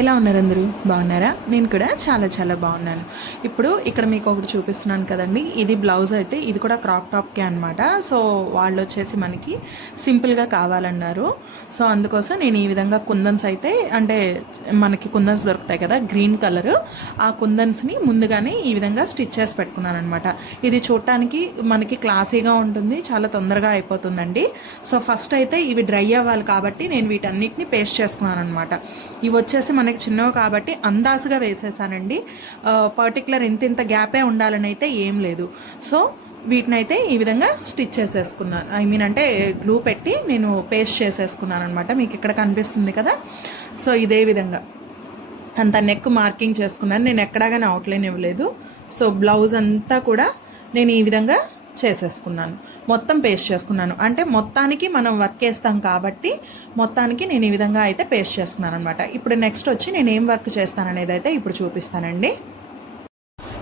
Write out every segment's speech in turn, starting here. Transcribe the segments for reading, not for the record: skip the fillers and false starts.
ఎలా ఉన్నారు అందరూ? బాగున్నారా? నేను కూడా చాలా చాలా బాగున్నాను. ఇప్పుడు ఇక్కడ మీకు ఒకటి చూపిస్తున్నాను కదండి, ఇది బ్లౌజ్ అయితే ఇది కూడా క్రాప్ టాప్కే అనమాట. సో వాళ్ళు వచ్చేసి మనకి సింపుల్గా కావాలన్నారు. సో అందుకోసం నేను ఈ విధంగా కుందన్స్ అయితే, అంటే మనకి కుందన్స్ దొరుకుతాయి కదా గ్రీన్ కలర్, ఆ కుందన్స్ని ముందుగానే ఈ విధంగా స్టిచ్ చేసి పెట్టుకున్నాను అనమాట. ఇది చూడటానికి మనకి క్లాసీగా ఉంటుంది, చాలా తొందరగా అయిపోతుందండి. సో ఫస్ట్ అయితే ఇవి డ్రై అవ్వాలి కాబట్టి నేను వీటన్నిటిని పేస్ట్ చేసుకున్నాను అనమాట. ఇవి వచ్చేసి మనకి చిన్నవి కాబట్టి అందాసుగా వేసేసానండి. పర్టికులర్ ఇంత గ్యాపే ఉండాలని అయితే ఏం లేదు. సో వీటినైతే ఈ విధంగా స్టిచ్ చేసేసుకున్నాను, అంటే గ్లూ పెట్టి నేను పేస్ట్ చేసేసుకున్నాను అనమాట. మీకు ఇక్కడ కనిపిస్తుంది కదా. సో ఇదే విధంగా అంత నెక్ మార్కింగ్ చేసుకున్నాను. నేను ఎక్కడాగానే అవుట్లైన్ ఇవ్వలేదు. సో బ్లౌజ్ అంతా కూడా నేను ఈ విధంగా చేసేసుకున్నాను, మొత్తం పేస్ట్ చేసుకున్నాను. అంటే మొత్తానికి మనం వర్క్ వేస్తాం కాబట్టి మొత్తానికి నేను ఈ విధంగా అయితే పేస్ట్ చేసుకున్నాను అనమాట. ఇప్పుడు నెక్స్ట్ వచ్చి నేను ఏం వర్క్ చేస్తాననేది అయితే ఇప్పుడు చూపిస్తానండి.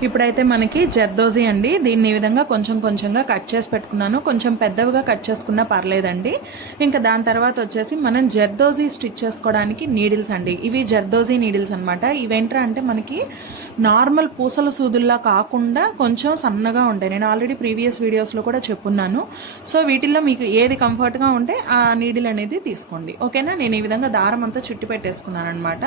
ఇప్పుడైతే మనకి జర్దోజీ అండి, దీన్ని ఈ విధంగా కొంచెం కొంచెంగా కట్ చేసి పెట్టుకున్నాను. కొంచెం పెద్దవిగా కట్ చేసుకున్నా పర్లేదండి. ఇంకా దాని తర్వాత వచ్చేసి మనం జర్దోజీ స్టిచ్ చేసుకోవడానికి నీడిల్స్ అండి. ఇవి జర్దోజీ నీడిల్స్ అనమాట. ఇవేంట్రా అంటే మనకి నార్మల్ పూసల సూదుల్లా కాకుండా కొంచెం సన్నగా ఉంటాయి. నేను ఆల్రెడీ ప్రీవియస్ వీడియోస్లో కూడా చెప్పున్నాను. సో వీటిల్లో మీకు ఏది కంఫర్ట్గా ఉంటే ఆ నీడిల్ అనేది తీసుకోండి, ఓకేనా. నేను ఈ విధంగా దారం అంతా చుట్టి పెట్టేసుకున్నాను అనమాట.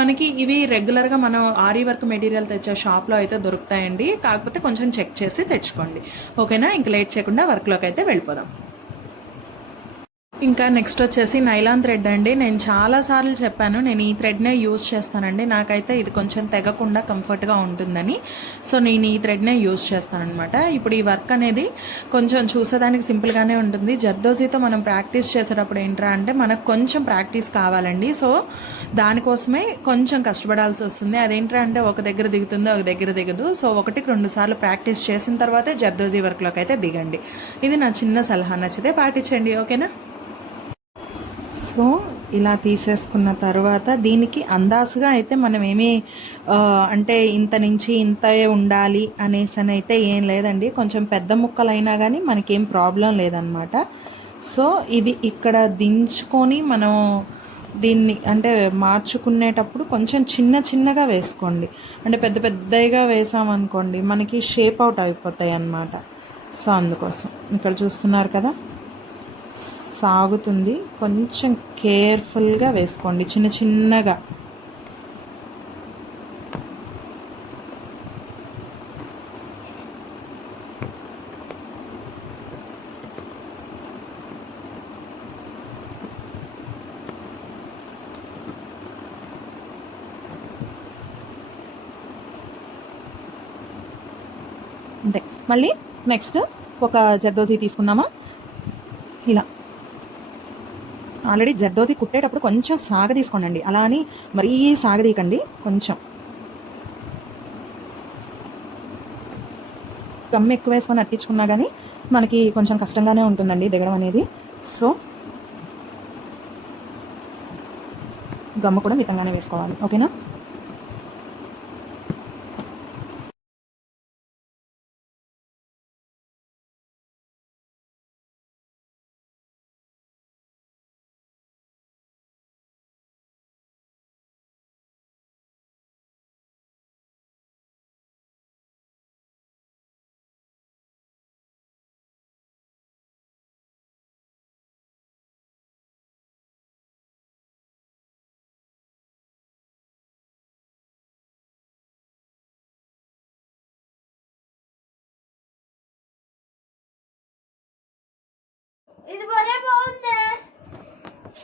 మనకి ఇవి రెగ్యులర్గా మనం ఆరీ వర్క్ మెటీరియల్ తెచ్చే షాప్లో అయితే దొరుకుతాయండి, కాకపోతే కొంచెం చెక్ చేసి తెచ్చుకోండి, ఓకేనా. ఇంక లేట్ చేయకుండా వర్క్లోకి అయితే వెళ్ళిపోదాం. ఇంకా నెక్స్ట్ వచ్చేసి నైలాన్ థ్రెడ్ అండి. నేను చాలాసార్లు చెప్పాను నేను ఈ థ్రెడ్నే యూజ్ చేస్తానండి, నాకైతే ఇది కొంచెం తెగకుండా కంఫర్ట్గా ఉంటుందని. సో నేను ఈ థ్రెడ్నే యూజ్ చేస్తానమాట. ఇప్పుడు ఈ వర్క్ అనేది కొంచెం చూసేదానికి సింపుల్గానే ఉంటుంది. జర్దోజీతో మనం ప్రాక్టీస్ చేసేటప్పుడు ఏంట్రా అంటే మనకు కొంచెం ప్రాక్టీస్ కావాలండి. సో దానికోసమే కొంచెం కష్టపడాల్సి వస్తుంది. అదేంట్రా అంటే ఒక దగ్గర దిగుతుంది, ఒక దగ్గర దిగదు. సో 1-2 సార్లు ప్రాక్టీస్ చేసిన తర్వాతే జర్దోజీ వర్క్లోకి అయితే దిగండి. ఇది నా చిన్న సలహా, నచ్చితే పాటించండి, ఓకేనా. సో ఇలా తీసేసుకున్న తర్వాత దీనికి అందాసుగా అయితే మనం ఏమీ అంటే ఇంత నుంచి ఇంతే ఉండాలి అనేసి అయితే ఏం లేదండి. కొంచెం పెద్ద ముక్కలైనా కానీ మనకేం ప్రాబ్లం లేదనమాట. సో ఇది ఇక్కడ దించుకొని మనం దీన్ని అంటే మార్చుకునేటప్పుడు కొంచెం చిన్నగా వేసుకోండి. అంటే పెద్దగా వేసామనుకోండి మనకి షేప్ అవుట్ అయిపోతాయి అన్నమాట. సో అందుకోసం ఇక్కడ చూస్తున్నారు కదా సాగుతుంది, కొంచెం కేర్ఫుల్గా వేసుకోండి చిన్నగా. అంతే. మళ్ళీ నెక్స్ట్ ఒక జర్దోజీ తీసుకున్నామా, ఇలా ఆల్రెడీ జర్దోజీ కుట్టేటప్పుడు కొంచెం సాగదీసుకోండి, అలా అని మరీ సాగదీకండి. కొంచెం గమ్ ఎక్కువ వేసుకొని అతికించుకున్నా కానీ మనకి కొంచెం కష్టంగానే ఉంటుందండి దిగడం అనేది. సో గమ్ము కూడా మితంగానే వేసుకోవాలి, ఓకేనా.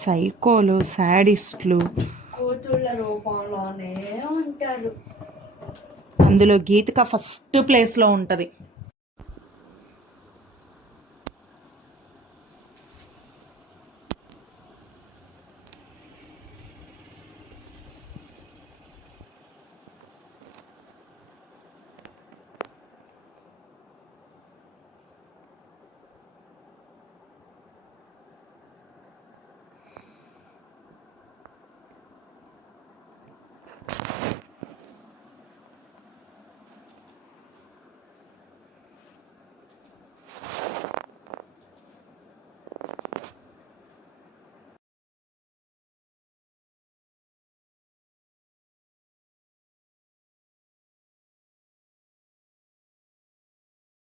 సైకోలు, శాడిస్టులు కూతుళ్ళ రూపంలోనే ఉంటారు. అందులో గీతిక ఫస్ట్ ప్లేస్లో ఉంటుంది.